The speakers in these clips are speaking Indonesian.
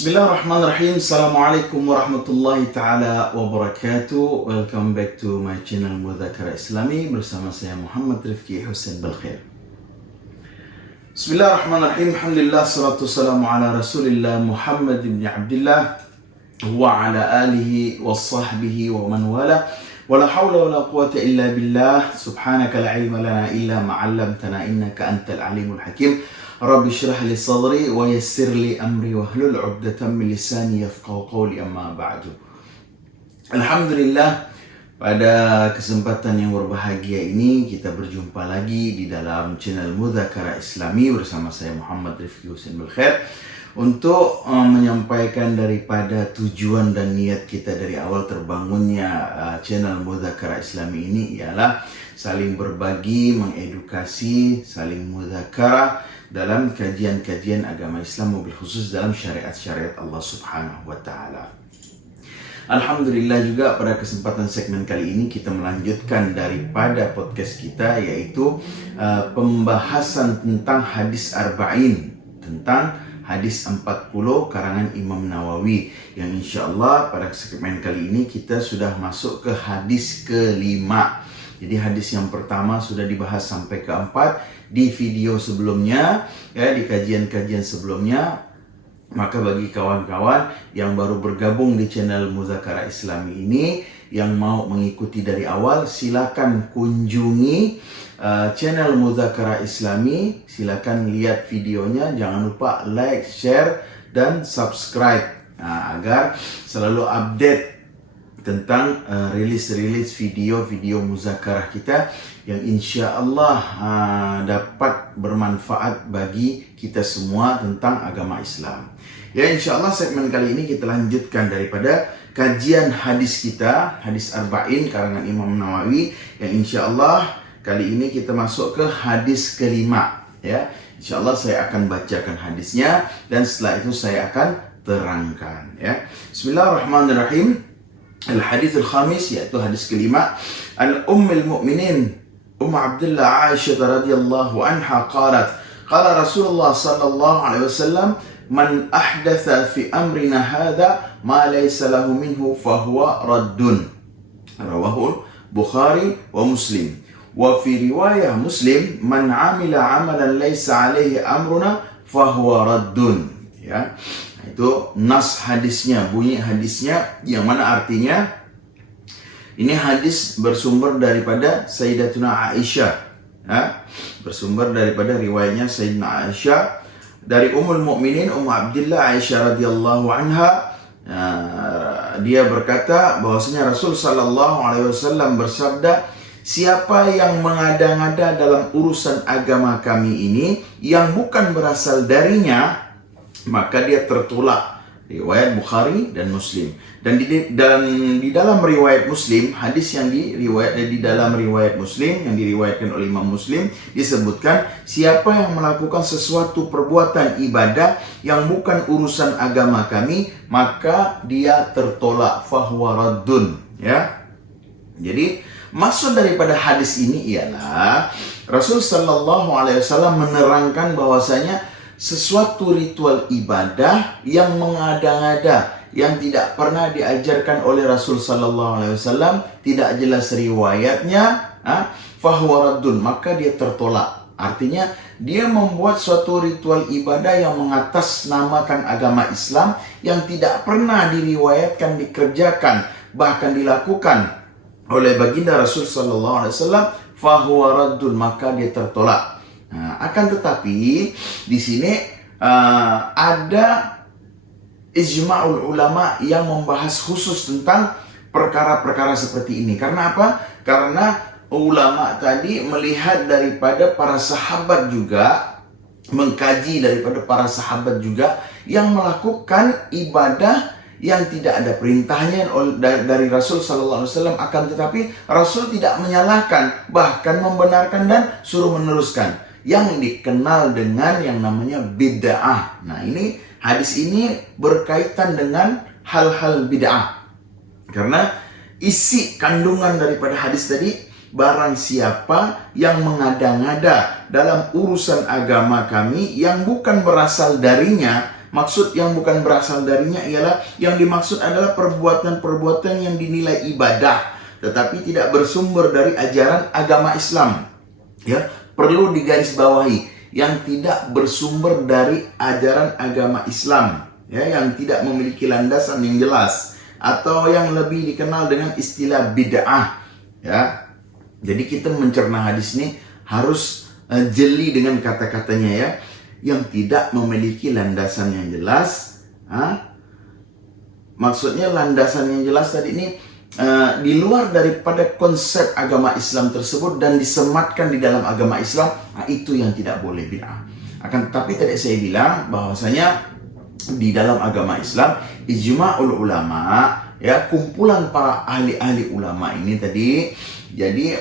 Bismillahirrahmanirrahim. Assalamualaikum warahmatullahi ta'ala wabarakatuh. Welcome back to my channel Mudzakarah Islami bersama saya Muhammad Rifki Hussein Belkhair. Bismillahirrahmanirrahim. Alhamdulillah, salatu wassalamu ala Rasulillah Muhammad ibn Abdullah wa ala alihi wa sahbihi wa man wala. Wala hawla wala quwata illa billah. Subhanaka la ilma lana illa ma 'allamtana innaka antal alimul hakim. Rabbi syrah li sadri wa yassir li amri wa hlul 'uqdatam min lisani yafqahu qawli, amma ba'du. Alhamdulillah, pada kesempatan yang berbahagia ini kita berjumpa lagi di dalam channel Mudzakarah Islami bersama saya Muhammad Rifki Hussein Belkhair untuk menyampaikan daripada tujuan dan niat kita dari awal terbangunnya channel Mudzakarah Islami ini ialah saling berbagi, mengedukasi, saling mudzakarah dalam kajian-kajian agama Islam, mobil khusus dalam syariat-syariat Allah Subhanahu wa Ta'ala. Alhamdulillah juga pada kesempatan segmen kali ini kita melanjutkan daripada podcast kita, yaitu pembahasan tentang hadis arba'in, tentang hadis 40 karangan Imam Nawawi, yang insya Allah pada segmen kali ini kita sudah masuk ke hadis kelima. Jadi hadis yang pertama sudah dibahas sampai keempat di video sebelumnya, ya, di kajian-kajian sebelumnya. Maka bagi kawan-kawan yang baru bergabung di channel Mudzakarah Islami ini, yang mau mengikuti dari awal, silakan kunjungi channel Mudzakarah Islami. Silakan lihat videonya, jangan lupa like, share, dan subscribe, agar selalu update tentang rilis-rilis video-video muzakarah kita yang insya Allah dapat bermanfaat bagi kita semua tentang agama Islam. Ya, insya Allah segmen kali ini kita lanjutkan daripada kajian hadis kita, hadis arba'in karangan Imam Nawawi, yang insya Allah kali ini kita masuk ke hadis kelima. Ya, insya Allah saya akan bacakan hadisnya dan setelah itu saya akan terangkan. Ya, Bismillahirrahmanirrahim. Al-hadits al-khamis, yaitu hadis kelima, an Ummul Mukminin Abdullah Aisyah radhiyallahu anha qalat qala Rasulullah sallallahu alaihi wasallam man ahdatha fi amrina hadha ma laysa lahu minhu fahuwa raddun. Rawahu Bukhari wa Muslim. Wa fi riwayah Muslim man amila amalan laysa alaihi amruna fahuwa raddun. Ya, itu nas hadisnya, bunyi hadisnya, yang mana artinya ini hadis bersumber daripada Sayyidatuna Aisyah, ya, bersumber daripada riwayatnya Sayyidina Aisyah dari Ummul Mukminin Abdullah Aisyah radhiyallahu anha. Dia berkata bahwasanya Rasul sallallahu alaihi wasallam bersabda, siapa yang mengada-ngada dalam urusan agama kami ini yang bukan berasal darinya, maka dia tertolak. Riwayat Bukhari dan Muslim. Dan di dalam riwayat Muslim, hadis yang di dalam riwayat Muslim yang diriwayatkan oleh Imam Muslim, disebutkan siapa yang melakukan sesuatu perbuatan ibadah yang bukan urusan agama kami, maka dia tertolak, fahuwa raddun. Ya. Jadi maksud daripada hadis ini ialah Rasul sallallahu alaihi wasallam menerangkan bahwasanya sesuatu ritual ibadah yang mengada-ngada, yang tidak pernah diajarkan oleh Rasul sallallahu alaihi wasallam, tidak jelas riwayatnya, fahuwa raddun, maka dia tertolak. Artinya dia membuat suatu ritual ibadah yang mengatasnamakan agama Islam, yang tidak pernah diriwayatkan, dikerjakan, bahkan dilakukan oleh baginda Rasul sallallahu alaihi wasallam, fahuwa raddun, maka dia tertolak. Akan tetapi di sini ada ijma'ul ulama yang membahas khusus tentang perkara-perkara seperti ini. Karena apa? Karena ulama tadi melihat daripada para sahabat juga, mengkaji daripada para sahabat juga yang melakukan ibadah yang tidak ada perintahnya dari Rasul sallallahu alaihi wasallam, akan tetapi Rasul tidak menyalahkan, bahkan membenarkan dan suruh meneruskan, yang dikenal dengan yang namanya bid'ah. Nah, ini hadis ini berkaitan dengan hal-hal bid'ah. Karena isi kandungan daripada hadis tadi, barang siapa yang mengada-ngada dalam urusan agama kami yang bukan berasal darinya, Maksud yang bukan berasal darinya ialah yang dimaksud adalah perbuatan-perbuatan yang dinilai ibadah tetapi tidak bersumber dari ajaran agama Islam. Ya, perlu digarisbawahi, yang tidak bersumber dari ajaran agama Islam, ya, yang tidak memiliki landasan yang jelas atau yang lebih dikenal dengan istilah bid'ah, ya. Jadi kita mencerna hadis ini harus jeli dengan kata-katanya, ya, yang tidak memiliki landasan yang jelas. Maksudnya landasan yang jelas tadi ini di luar daripada konsep agama Islam tersebut dan disematkan di dalam agama Islam, itu yang tidak boleh bid'ah. Akan tetapi tadi saya bilang bahwasanya di dalam agama Islam ijma'ul ulama, ya, kumpulan para ahli-ahli ulama ini tadi, jadi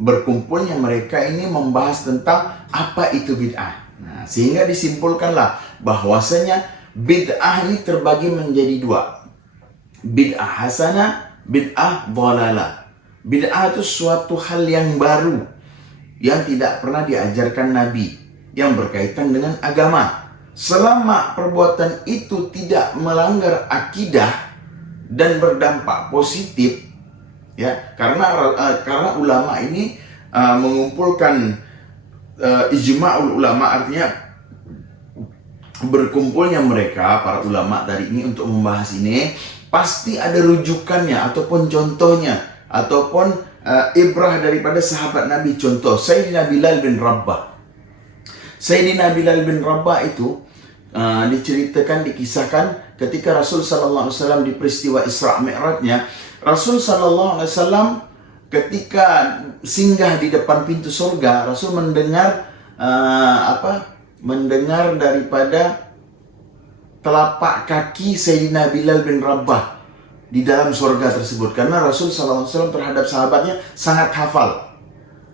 berkumpulnya mereka ini membahas tentang apa itu bid'ah. Nah, sehingga disimpulkanlah bahwasanya bid'ah ini terbagi menjadi dua. Bid'ah hasanah, bid'ah dhalalah. Bid'ah itu suatu hal yang baru yang tidak pernah diajarkan Nabi, yang berkaitan dengan agama. Selama perbuatan itu tidak melanggar akidah dan berdampak positif, ya, karena ulama ini mengumpulkan ijma'ul ulama, artinya berkumpulnya mereka para ulama tadi ini untuk membahas ini, pasti ada rujukannya ataupun contohnya ataupun ibrah daripada sahabat Nabi. Contoh Sayyidina Bilal bin Rabah. Sayyidina Bilal bin Rabah itu diceritakan, dikisahkan ketika Rasul sallallahu alaihi wasallam di peristiwa Isra Mi'rajnya, Rasul sallallahu alaihi wasallam ketika singgah di depan pintu surga, Rasul mendengar mendengar daripada telapak kaki Sayyidina Bilal bin Rabah di dalam surga tersebut. Karena Rasul SAW terhadap sahabatnya sangat hafal.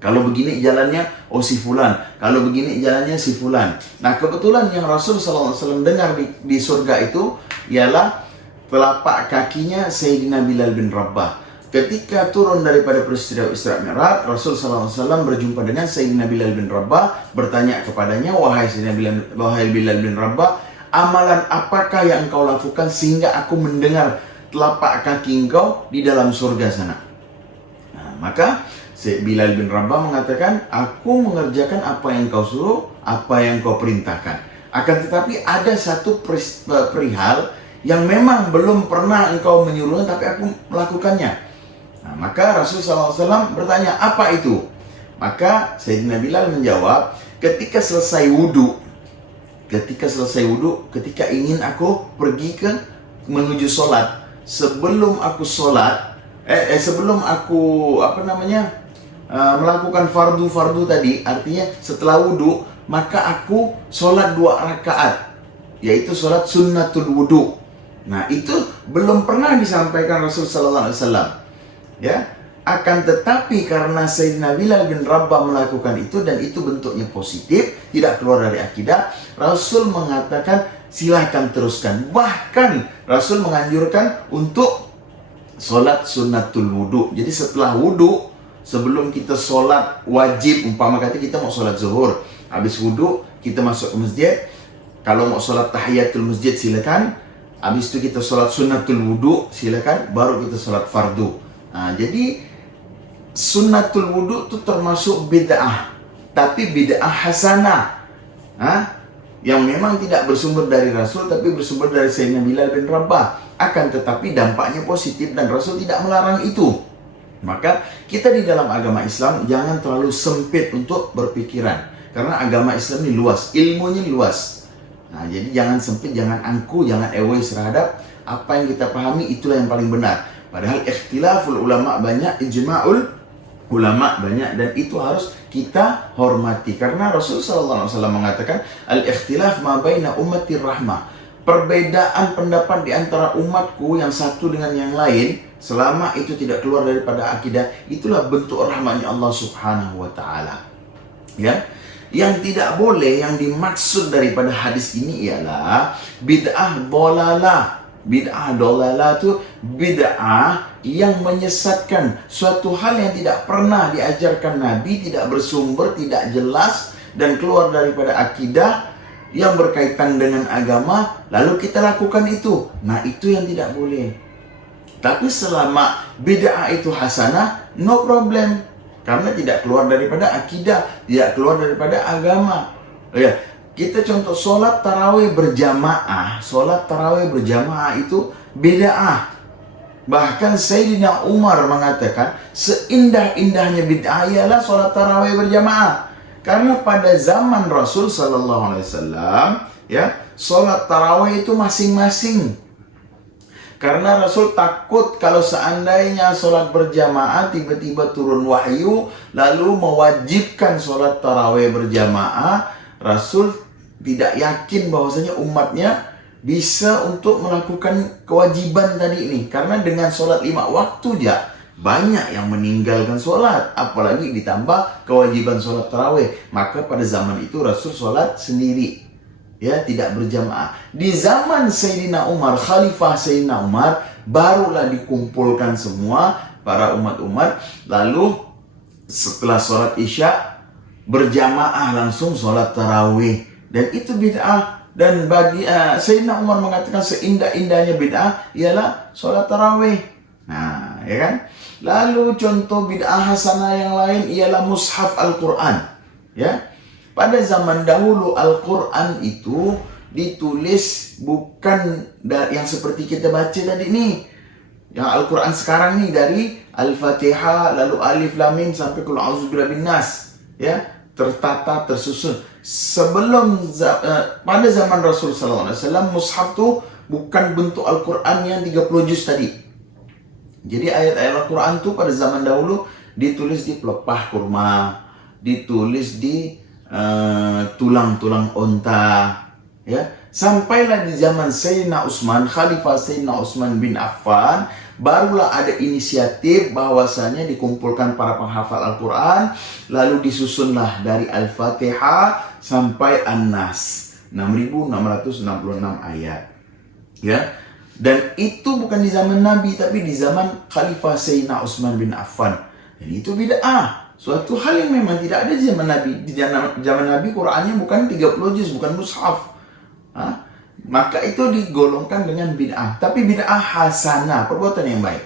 Kalau begini jalannya, oh si fulan. Kalau begini jalannya si fulan. Nah, kebetulan yang Rasul SAW dengar di surga itu ialah telapak kakinya Sayyidina Bilal bin Rabah. Ketika turun daripada peristiwa Isra Mi'raj, Rasul SAW berjumpa dengan Sayyidina Bilal bin Rabah, bertanya kepadanya, wahai Bilal bin Rabah, amalan apakah yang engkau lakukan sehingga aku mendengar telapak kaki engkau di dalam surga sana? Nah, maka Bilal bin Rabah mengatakan, aku mengerjakan apa yang kau suruh, apa yang kau perintahkan. Akan tetapi ada satu perihal yang memang belum pernah engkau menyuruhnya, tapi aku melakukannya. Nah, maka Rasulullah SAW bertanya, apa itu? Maka Sayyidina Bilal menjawab, ketika selesai wudhu, ketika ingin aku pergi menuju sholat, sebelum aku sholat, sebelum aku melakukan fardu tadi, artinya setelah wudhu, maka aku sholat 2 rakaat, yaitu sholat sunnatul wudhu. Nah, itu belum pernah disampaikan Rasul Sallallahu Alaihi Wasallam, ya. Akan tetapi karena Sayyidina Bilal bin Rabah melakukan itu dan itu bentuknya positif, tidak keluar dari akidah, Rasul mengatakan silahkan teruskan. Bahkan Rasul menganjurkan untuk sholat sunnatul wudhu. Jadi setelah wudhu, sebelum kita sholat wajib, umpama kata kita mau sholat zuhur, habis wudhu kita masuk ke masjid, kalau mau sholat tahiyatul masjid silakan, habis itu kita sholat sunnatul wudhu silakan, baru kita sholat fardu. Nah, jadi sunnatul wudhu itu termasuk bid'ah, tapi bid'ah hasanah, yang memang tidak bersumber dari Rasul, tapi bersumber dari Sayyidina Bilal bin Rabah. Akan tetapi dampaknya positif dan Rasul tidak melarang itu. Maka kita di dalam agama Islam jangan terlalu sempit untuk berpikiran, karena agama Islam ini luas, ilmunya luas. Nah, jadi jangan sempit, jangan angku, jangan egois terhadap apa yang kita pahami itulah yang paling benar. Padahal ikhtilaful ulama banyak, ijma'ul ulama banyak, dan itu harus kita hormati. Karena Rasulullah SAW mengatakan, al-ikhtilaf ma baina ummati rahmah. Perbedaan pendapat di antara umatku yang satu dengan yang lain, selama itu tidak keluar daripada akidah, itulah bentuk rahmatnya Allah Subhanahu wa Ta'ala. Ya, yang tidak boleh, yang dimaksud daripada hadis ini ialah bid'ah dhalalah. Bid'ah dhalalah itu bid'ah yang menyesatkan, suatu hal yang tidak pernah diajarkan Nabi, tidak bersumber, tidak jelas dan keluar daripada akidah, yang berkaitan dengan agama, lalu kita lakukan itu. Nah, itu yang tidak boleh. Tapi selama bid'ah itu hasanah, no problem. Karena tidak keluar daripada akidah, tidak keluar daripada agama. Ya, kita contoh sholat tarawih berjamaah. Sholat tarawih berjamaah itu bid'ah. Bahkan Sayyidina Umar mengatakan seindah-indahnya bid'ah ialah sholat tarawih berjamaah. Karena pada zaman Rasul Sallallahu Alaihi Wasallam, ya, sholat tarawih itu masing-masing. Karena Rasul takut kalau seandainya sholat berjamaah tiba-tiba turun wahyu lalu mewajibkan sholat tarawih berjamaah, Rasul tidak yakin bahwasanya umatnya bisa untuk melakukan kewajiban tadi ini. Karena dengan sholat 5 waktu ya banyak yang meninggalkan sholat, apalagi ditambah kewajiban sholat tarawih. Maka pada zaman itu Rasul sholat sendiri, ya, tidak berjamaah. Di zaman Sayyidina Umar, Khalifah Sayyidina Umar, barulah dikumpulkan semua para umat-umat, lalu setelah sholat isya berjamaah langsung sholat tarawih. Dan itu bid'ah. Dan bagi Sayyidina Umar mengatakan seindah-indahnya bid'ah ialah sholat tarawih. Nah, ya kan? Lalu contoh bid'ah hasanah yang lain ialah mushaf Al-Quran. Ya, pada zaman dahulu Al-Quran itu ditulis bukan yang seperti kita baca tadi ini. Yang Al-Quran sekarang nih dari Al-Fatihah, lalu Alif Lam Mim sampai Qul A'udzu Birabbin Nas, ya, tertata, tersusun. Sebelum pada zaman Rasul sallallahu alaihi wasallam, mushaf itu bukan bentuk Al-Quran yang 30 juz tadi. Jadi ayat-ayat Al-Quran itu pada zaman dahulu ditulis di pelepah kurma, ditulis di tulang-tulang onta, ya. Sampailah di zaman Sayyidina Utsman, Khalifah Sayyidina Utsman bin Affan, barulah ada inisiatif bahwasanya dikumpulkan para penghafal Al-Quran, lalu disusunlah dari Al-Fatihah sampai An-Nas, 6.666 ayat, ya. Dan itu bukan di zaman Nabi, tapi di zaman Khalifah Sayyidina Utsman bin Affan. Dan itu bid'ah. Suatu hal yang memang tidak ada di zaman Nabi. Di zaman Nabi Qur'annya bukan 30 juz, bukan mushaf. Maka itu digolongkan dengan bid'ah. Tapi bid'ah hasanah, perbuatan yang baik.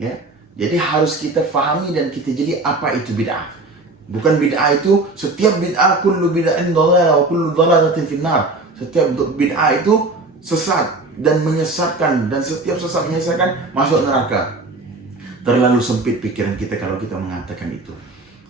Ya. Jadi harus kita fahami dan kita jadi apa itu bid'ah. Bukan bid'ah itu setiap bid'ah kullu bid'atin dhalalah wa kullu dhalalatin finnar. Setiap bid'ah itu sesat dan menyesatkan, dan setiap sesat menyesatkan masuk neraka. Terlalu sempit pikiran kita kalau kita mengatakan itu.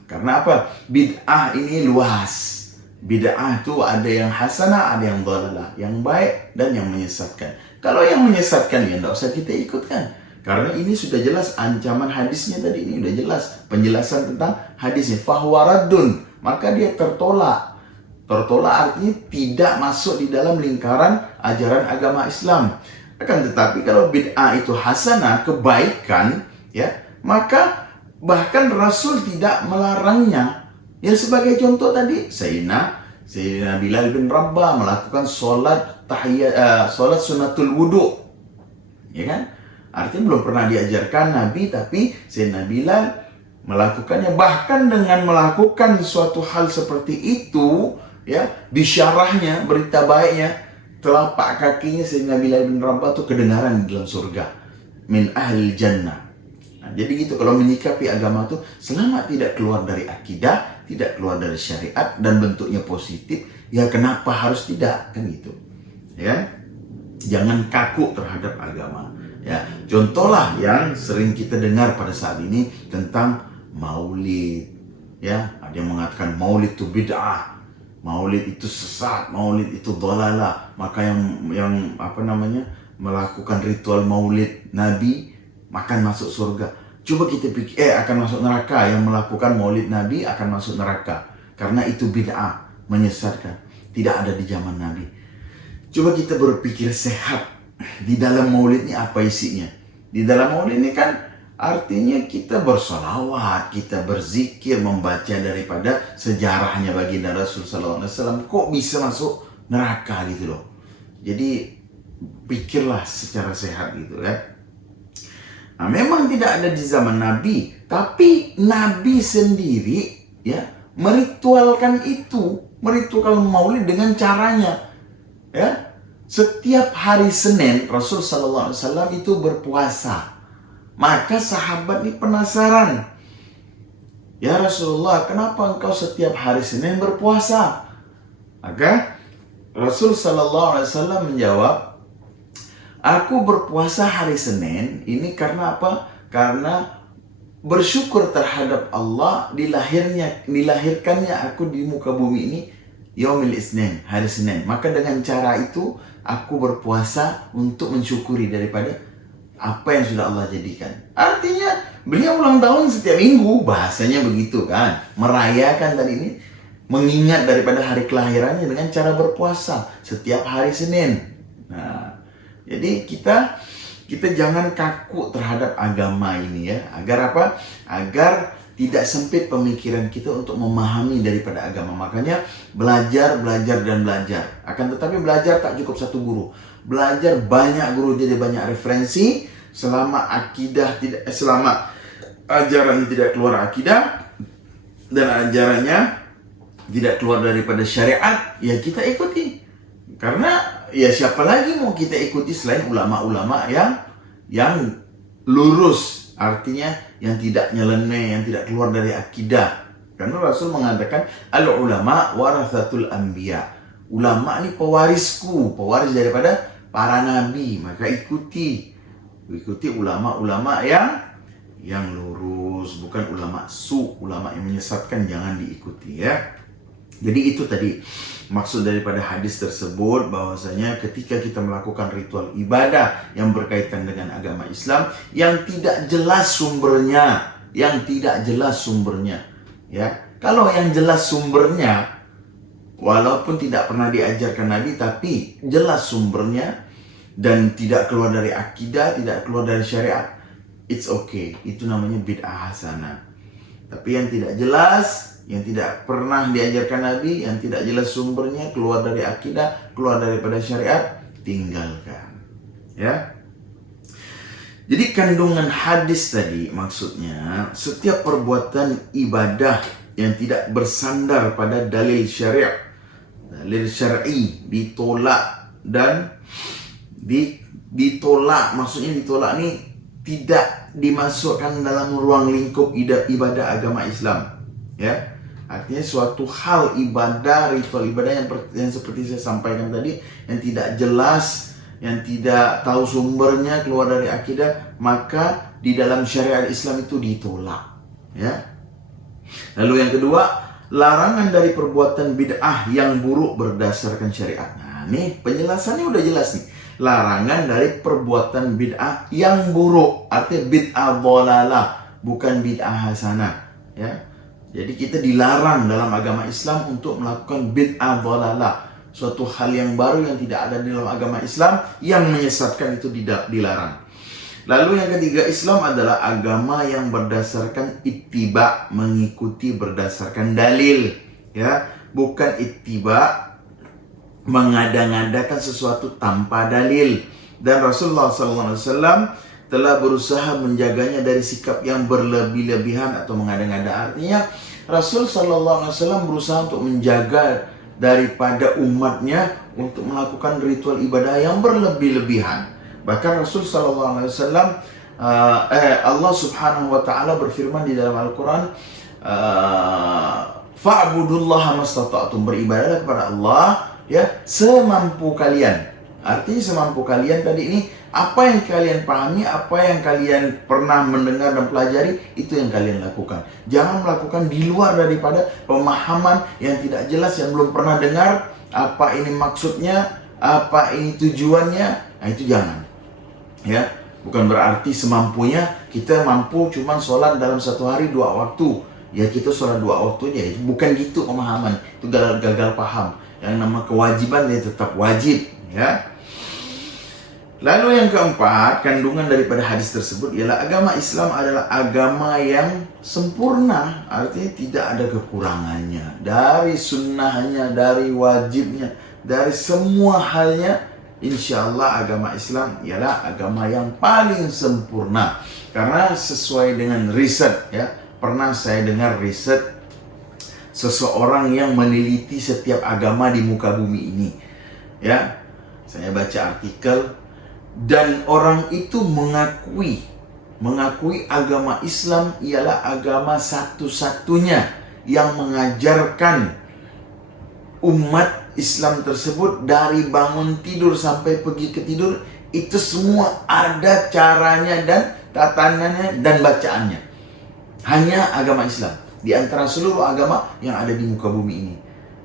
Karena apa? Bid'ah ini luas. Bid'ah itu ada yang hasanah, ada yang dhalalah, yang baik dan yang menyesatkan. Kalau yang menyesatkan ya tidak usah kita ikutkan. Karena ini sudah jelas ancaman hadisnya tadi, ini sudah jelas penjelasan tentang hadisnya. Fahuwa raddun, maka dia tertolak. Tertolak artinya tidak masuk di dalam lingkaran ajaran agama Islam. Akan tetapi kalau bid'ah itu hasanah, kebaikan, ya, maka bahkan Rasul tidak melarangnya. Ya, sebagai contoh tadi Sayyidina Bilal bin Rabah melakukan sholat sholat sunatul wudu, ya kan? Artinya belum pernah diajarkan Nabi, tapi Sayyidina Bilal melakukannya. Bahkan dengan melakukan suatu hal seperti itu, ya, bisyarahnya, berita baiknya, telapak kakinya Sayyidina Bilal bin Rabah itu kedengaran di dalam surga, min ahli jannah. Nah, jadi gitu kalau menyikapi agama itu, selama tidak keluar dari akidah, tidak keluar dari syariat dan bentuknya positif, ya kenapa harus tidak, kan gitu, ya. Jangan kaku terhadap agama, ya. Contohlah yang sering kita dengar pada saat ini tentang maulid, ya. Ada yang mengatakan maulid itu bid'ah, maulid itu sesat, maulid itu dhalalah. Maka yang melakukan ritual maulid Nabi akan masuk surga. Coba kita pikir, akan masuk neraka. Yang melakukan maulid Nabi akan masuk neraka. Karena itu bid'ah, menyesatkan. Tidak ada di zaman Nabi. Coba kita berpikir sehat. Di dalam maulid ini apa isinya? Di dalam maulid ini kan artinya kita bersolawat, kita berzikir, membaca daripada sejarahnya baginda Rasul sallallahu alaihi wasallam. Kok bisa masuk neraka gitu loh. Jadi pikirlah secara sehat gitu kan. Nah, memang tidak ada di zaman Nabi, tapi Nabi sendiri, ya, meritualkan itu, meritualkan maulid dengan caranya. Ya, setiap hari Senin Rasul Sallallahu Alaihi Wasallam itu berpuasa. Maka sahabat ini penasaran, ya Rasulullah, kenapa engkau setiap hari Senin berpuasa? Maka Rasul Sallallahu Alaihi Wasallam menjawab, aku berpuasa hari Senin ini karena apa? Karena bersyukur terhadap Allah dilahirkannya aku di muka bumi ini Yaumil Isnin, hari Senin. Maka dengan cara itu aku berpuasa untuk mensyukuri daripada apa yang sudah Allah jadikan. Artinya beliau ulang tahun setiap minggu, bahasanya begitu kan. Merayakan tadi ini, mengingat daripada hari kelahirannya dengan cara berpuasa setiap hari Senin. Nah, jadi kita jangan kaku terhadap agama ini ya. Agar apa? Agar tidak sempit pemikiran kita untuk memahami daripada agama. Makanya belajar dan belajar. Akan tetapi belajar tak cukup satu guru. Belajar banyak guru, jadi banyak referensi. Selama ajaran tidak keluar akidah dan ajarannya tidak keluar daripada syariat, ya kita ikuti. Karena ya siapa lagi mau kita ikuti selain ulama-ulama yang lurus, artinya yang tidak nyeleneh, yang tidak keluar dari akidah. Karena Rasul mengatakan al-ulama warathatul anbiya. Ulama ini pewarisku, pewaris daripada para nabi. Maka ikuti ulama-ulama yang lurus, bukan ulama ulama yang menyesatkan, jangan diikuti ya. Jadi itu tadi maksud daripada hadis tersebut, bahwasanya ketika kita melakukan ritual ibadah yang berkaitan dengan agama Islam yang tidak jelas sumbernya, ya. Kalau yang jelas sumbernya, walaupun tidak pernah diajarkan Nabi tapi jelas sumbernya dan tidak keluar dari akidah, tidak keluar dari syariat, it's okay. Itu namanya bid'ah hasanah. Tapi yang tidak jelas, yang tidak pernah diajarkan Nabi, yang tidak jelas sumbernya, keluar dari akidah, keluar daripada syariat, tinggalkan. Ya. Jadi kandungan hadis tadi maksudnya setiap perbuatan ibadah yang tidak bersandar pada dalil syariat, dalil syar'i, ditolak dan ditolak, maksudnya ditolak ini tidak dimasukkan dalam ruang lingkup ibadah agama Islam, ya. Artinya suatu hal ibadah, ritual ibadah yang seperti saya sampaikan tadi, yang tidak jelas, yang tidak tahu sumbernya, keluar dari akidah, maka di dalam syariat Islam itu ditolak, ya. Lalu yang kedua, larangan dari perbuatan bid'ah yang buruk berdasarkan syariat. Nah, ini penjelasannya udah jelas nih. Larangan dari perbuatan bid'ah yang buruk, artinya bid'ah dhalalah, bukan bid'ah hasanah, ya. Jadi kita dilarang dalam agama Islam untuk melakukan bid'ah dhalalah, suatu hal yang baru yang tidak ada di dalam agama Islam yang menyesatkan, itu dilarang. Lalu yang ketiga, Islam adalah agama yang berdasarkan ittiba, mengikuti berdasarkan dalil, ya, bukan ittiba mengada-ngadakan sesuatu tanpa dalil. Dan Rasulullah SAW telah berusaha menjaganya dari sikap yang berlebih-lebihan atau mengada-ngada. Artinya Rasul SAW berusaha untuk menjaga daripada umatnya untuk melakukan ritual ibadah yang berlebih-lebihan. Bahkan Rasul SAW, Allah Subhanahu wa Ta'ala berfirman di dalam Al-Quran, fa'budullaha mastata'tum, beribadahlah kepada Allah, ya, semampu kalian. Artinya semampu kalian tadi ini, apa yang kalian pahami, apa yang kalian pernah mendengar dan pelajari, itu yang kalian lakukan. Jangan melakukan di luar daripada pemahaman yang tidak jelas, yang belum pernah dengar, apa ini maksudnya, apa ini tujuannya. Nah, itu jangan, ya. Bukan berarti semampunya kita mampu cuman sholat dalam satu hari 2 waktu, ya kita sholat 2 waktunya. Bukan gitu pemahaman, itu gagal paham. Yang nama kewajiban dia tetap wajib, ya. Lalu yang keempat, kandungan daripada hadis tersebut ialah agama Islam adalah agama yang sempurna, artinya tidak ada kekurangannya. Dari sunnahnya, dari wajibnya, dari semua halnya, insya Allah agama Islam ialah agama yang paling sempurna. Karena sesuai dengan riset, ya, pernah saya dengar riset seseorang yang meneliti setiap agama di muka bumi ini, ya. Saya baca artikel dan orang itu mengakui agama Islam ialah agama satu-satunya yang mengajarkan umat Islam tersebut dari bangun tidur sampai pergi ke tidur, itu semua ada caranya dan tatanannya dan bacaannya. Hanya agama Islam di antara seluruh agama yang ada di muka bumi ini,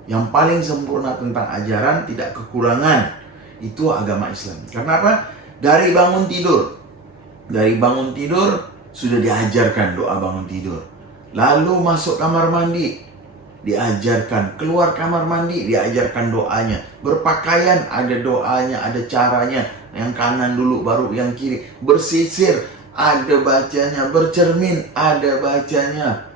yang paling sempurna tentang ajaran, tidak kekurangan, itu agama Islam. Karena apa? Dari bangun tidur sudah diajarkan doa bangun tidur. Lalu masuk kamar mandi, diajarkan. Keluar kamar mandi, diajarkan doanya. Berpakaian, ada doanya, ada caranya. Yang kanan dulu, baru yang kiri. Bersisir, ada bacanya. Bercermin, ada bacanya.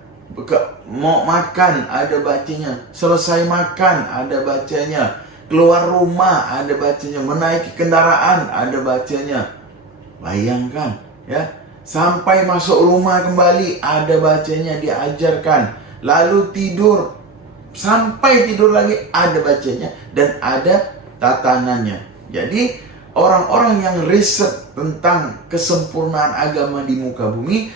Mau makan, ada bacanya. Selesai makan, ada bacanya. Keluar rumah, ada bacanya. Menaiki kendaraan, ada bacanya. Bayangkan, ya. Sampai masuk rumah kembali, ada bacanya, diajarkan. Lalu tidur, sampai tidur lagi, ada bacanya. Dan ada tatanannya. Jadi, orang-orang yang riset tentang kesempurnaan agama di muka bumi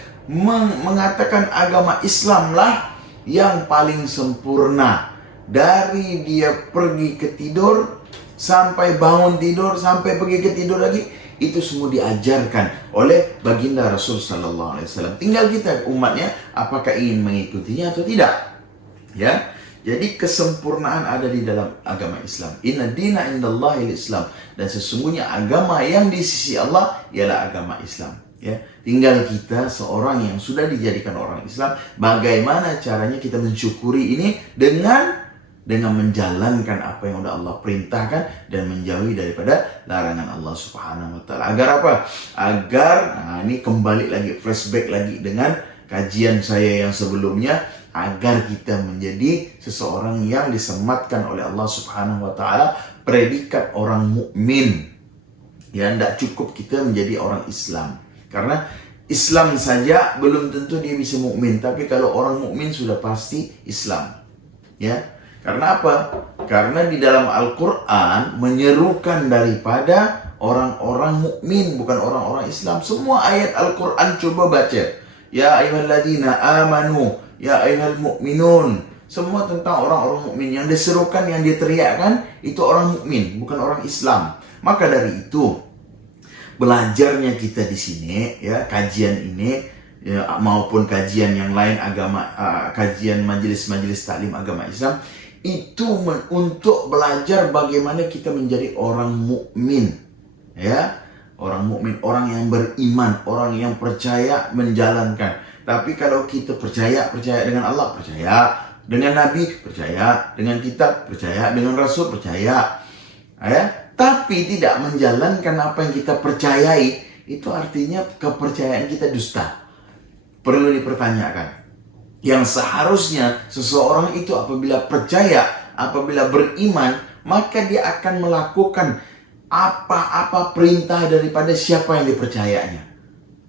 mengatakan agama Islamlah yang paling sempurna. Dari dia pergi ke tidur, sampai bangun tidur, sampai pergi ke tidur lagi, itu semua diajarkan oleh baginda Rasul Sallallahu Alaihi Wasallam. Tinggal kita umatnya apakah ingin mengikutinya atau tidak. Ya, jadi kesempurnaan ada di dalam agama Islam. Inna dina indallahil Islam. Dan sesungguhnya agama yang di sisi Allah ialah agama Islam. Ya, tinggal kita seorang yang sudah dijadikan orang Islam, bagaimana caranya kita mensyukuri ini dengan menjalankan apa yang udah Allah perintahkan dan menjauhi daripada larangan Allah Subhanahu wa taala. Agar apa? Agar ini kembali lagi, flashback lagi dengan kajian saya yang sebelumnya, agar kita menjadi seseorang yang disematkan oleh Allah Subhanahu wa taala predikat orang mukmin. Ya, tidak cukup kita menjadi orang Islam. Karena Islam saja belum tentu dia bisa mukmin, tapi kalau orang mukmin sudah pasti Islam. Ya. Karena apa? Karena di dalam Al-Quran menyerukan daripada orang-orang mukmin, bukan orang-orang Islam. Semua ayat Al-Quran coba baca. Ya ayyuhalladzina amanu, ya ayyuhal mu'minun. Semua tentang orang-orang mukmin. Yang diserukan, yang diteriakkan, itu orang mukmin, bukan orang Islam. Maka dari itu, belajarnya kita di sini, ya, kajian ini, ya, maupun kajian yang lain agama, kajian majelis-majelis taklim agama Islam, itu untuk belajar bagaimana kita menjadi orang mukmin, ya, orang mukmin, orang yang beriman, orang yang percaya menjalankan. Tapi kalau kita percaya dengan Allah, percaya dengan Nabi, percaya dengan kitab, percaya dengan Rasul, percaya, ya, tapi tidak menjalankan apa yang kita percayai, itu artinya kepercayaan kita dusta. Perlu dipertanyakan. Yang seharusnya seseorang itu apabila percaya, apabila beriman, maka dia akan melakukan apa-apa perintah daripada siapa yang dipercayanya.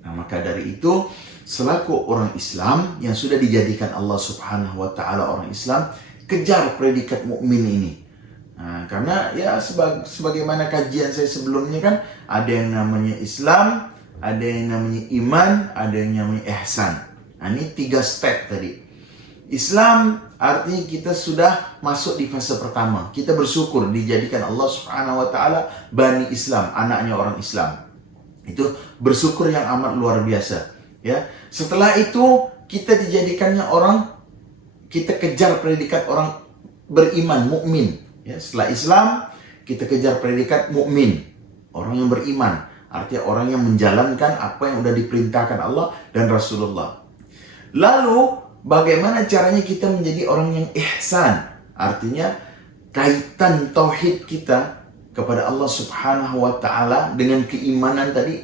Nah, maka dari itu, selaku orang Islam yang sudah dijadikan Allah Subhanahu wa taala orang Islam, kejar predikat mukmin ini. Nah, karena ya sebagaimana kajian saya sebelumnya kan, ada yang namanya Islam, ada yang namanya iman, ada yang namanya ihsan. Nah, ini 3 step tadi. Islam artinya kita sudah masuk di fase pertama. Kita bersyukur dijadikan Allah Subhanahu wa taala Bani Islam, anaknya orang Islam. Itu bersyukur yang amat luar biasa, ya. Setelah itu kita dijadikannya orang, kita kejar predikat orang beriman, mukmin, ya. Setelah Islam kita kejar predikat mukmin, orang yang beriman, artinya orang yang menjalankan apa yang sudah diperintahkan Allah dan Rasulullah. Lalu bagaimana caranya kita menjadi orang yang ihsan? Artinya kaitan tauhid kita kepada Allah Subhanahu wa taala dengan keimanan tadi.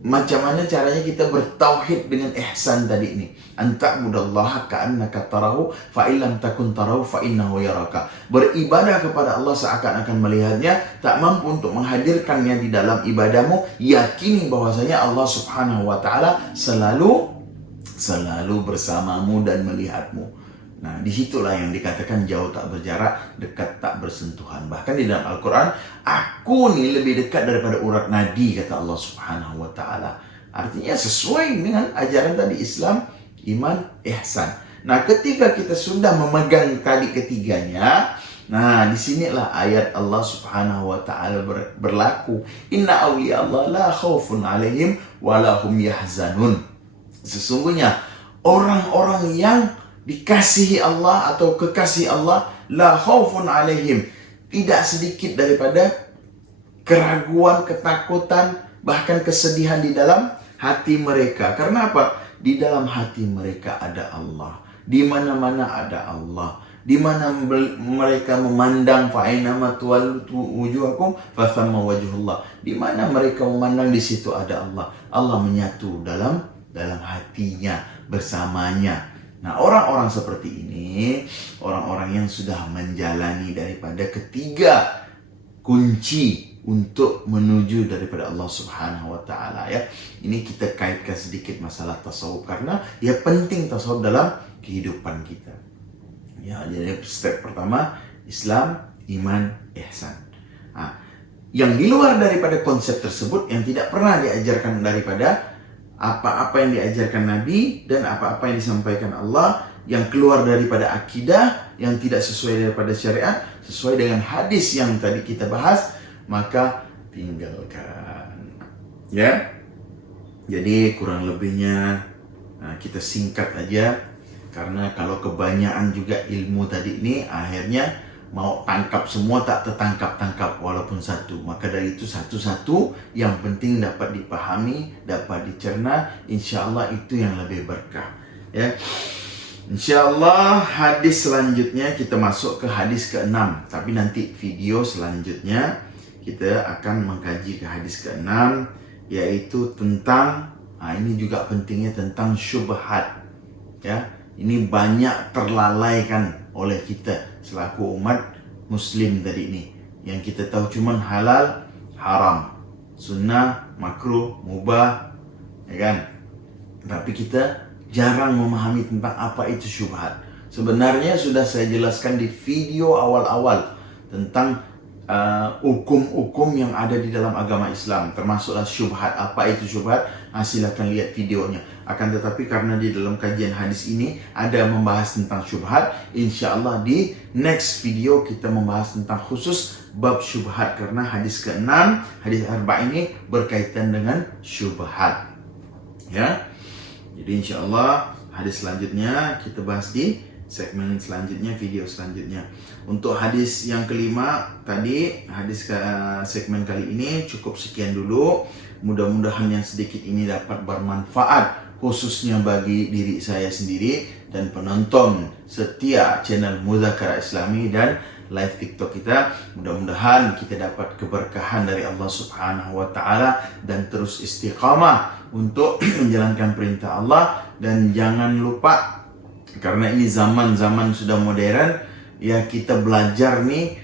Macam mana caranya kita bertauhid dengan ihsan tadi ini? Anta'budallaha ka'annaka tarahu fa illam takun tarahu fa innahu yaraka. Beribadah kepada Allah seakan-akan melihatnya, tak mampu untuk menghadirkannya di dalam ibadahmu, yakini bahwasanya Allah Subhanahu wa taala selalu bersamamu dan melihatmu. Nah, disitulah yang dikatakan jauh tak berjarak, dekat tak bersentuhan. Bahkan di dalam Al-Quran, aku nih lebih dekat daripada urat nadi, kata Allah Subhanahu wa Ta'ala. Artinya sesuai dengan ajaran tadi Islam, iman, ihsan. Nah, ketika kita sudah memegang tali ketiganya, nah disinilah ayat Allah Subhanahu wa Ta'ala berlaku. Inna awliya Allah la khaufun alaihim wa lahum yahzanun. Sesungguhnya orang-orang yang dikasihi Allah atau kekasih Allah, la khaufun alaihim, tidak sedikit daripada keraguan, ketakutan, bahkan kesedihan di dalam hati mereka. Karena apa? Di dalam hati mereka ada Allah. Di mana-mana ada Allah. Di mana mereka memandang, fa'ainama tuwallu wujuhakum fathamma wajhullah. Di mana mereka memandang, di situ ada Allah. Allah menyatu dalam hatinya, bersamanya. Nah, orang-orang seperti ini, orang-orang yang sudah menjalani daripada ketiga kunci untuk menuju daripada Allah Subhanahu wa Ta'ala, ya. Ini kita kaitkan sedikit masalah tasawuf karena ya penting tasawuf dalam kehidupan kita. Ya, jadi step pertama Islam, iman, ihsan. Nah, yang di luar daripada konsep tersebut yang tidak pernah diajarkan daripada apa-apa yang diajarkan Nabi dan apa-apa yang disampaikan Allah, yang keluar daripada akidah, yang tidak sesuai daripada syariat, sesuai dengan hadis yang tadi kita bahas, maka tinggalkan. Ya. Jadi kurang lebihnya kita singkat aja, karena kalau kebanyakan juga ilmu tadi ini akhirnya mau tangkap semua tak tertangkap-tangkap walaupun satu. Maka dari itu satu-satu yang penting dapat dipahami, dapat dicerna. Insya Allah itu yang lebih berkah, ya. Insya Allah hadis selanjutnya kita masuk ke hadis ke-6. Tapi nanti video selanjutnya kita akan mengkaji ke hadis ke-6, yaitu tentang, ini juga pentingnya, tentang syubhat, ya. Ini banyak terlalaikan oleh kita selaku umat muslim tadi ini. Yang kita tahu cuman halal, haram, sunnah, makruh, mubah, ya kan? Tapi kita jarang memahami tentang apa itu syubhat. Sebenarnya sudah saya jelaskan di video awal-awal tentang hukum-hukum yang ada di dalam agama Islam, termasuklah syubhat. Apa itu syubhat? Silakan lihat videonya. Akan tetapi karena di dalam kajian hadis ini ada membahas tentang syubhat, insya Allah di next video kita membahas tentang khusus bab syubhat, karena hadis ke-6, hadis arba ini berkaitan dengan syubhat, ya. Jadi insya Allah hadis selanjutnya kita bahas di segmen selanjutnya, video selanjutnya. Untuk hadis yang kelima tadi, hadis ke segmen kali ini cukup sekian dulu. Mudah-mudahan yang sedikit ini dapat bermanfaat, khususnya bagi diri saya sendiri dan penonton setia channel Mudzakarah Islami dan live TikTok kita. Mudah-mudahan kita dapat keberkahan dari Allah Subhanahu wa Ta'ala dan terus istiqamah untuk menjalankan perintah Allah. Dan jangan lupa, karena ini zaman sudah modern, ya, kita belajar nih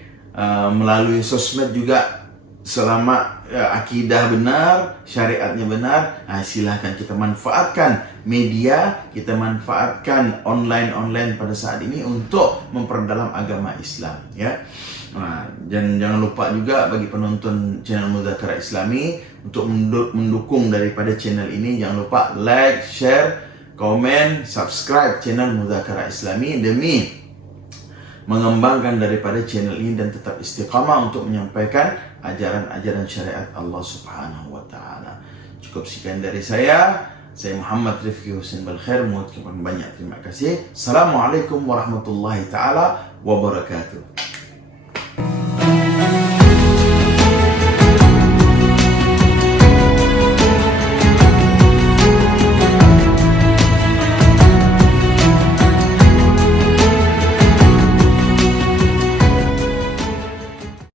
melalui sosmed juga. Selama akidah benar, syariatnya benar, silahkan kita manfaatkan media, kita manfaatkan online pada saat ini untuk memperdalam agama Islam, ya. Dan jangan lupa juga bagi penonton channel Mudzakarah Islami untuk mendukung daripada channel ini. Jangan lupa like, share, komen, subscribe channel Mudzakarah Islami demi mengembangkan daripada channel ini dan tetap istiqamah untuk menyampaikan ajaran-ajaran syariat Allah Subhanahu wa Ta'ala. Cukup sekian dari saya. Saya Muhammad Rifki Husain Belkhair, mengucapkan banyak terima kasih. Assalamualaikum warahmatullahi taala wabarakatuh.